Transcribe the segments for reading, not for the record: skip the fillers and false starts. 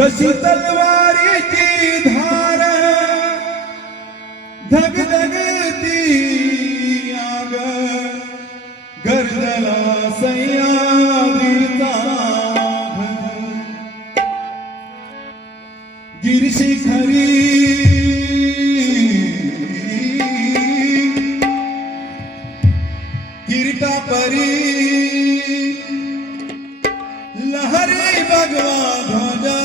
जशी तलवारीची धार धगधगती आग गर्दला सह्याद्रीचा गिरशिखरी किरीटापरी लहरी भगवा ध्वजा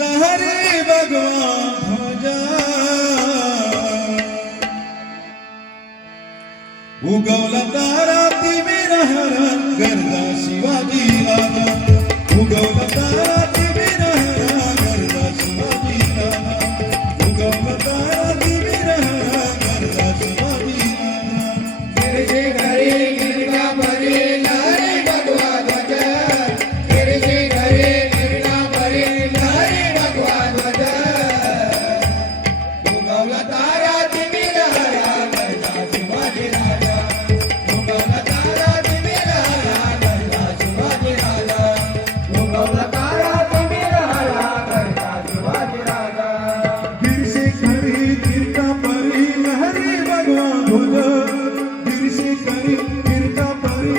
लहरी भगवा ध्वजा उगवला तारा तिमिरहर गर्दा शिवाजी राजा उगवला तारा तिमिरहर गर्दा शिवाजी राजा उगवला तारा तिमिरहर गर्दा शिवाजी राजा गिरशिखरी किरीटापरी लहरी भगवा ध्वजा गिरशिखरी किरीटापरी लहरी भगवा ध्वजा उगवला तारा तिमिरहर गर्दा शिवाजी राजा उगवला तारा तिमिरहर गर्दा शिवाजी राजा उगवला तारा तिमिरहर गर्दा शिवाजी राजा गिरशिखरी किरीटापरी लहरी भगवा ध्वजा गिरशिखरी किरीटापरी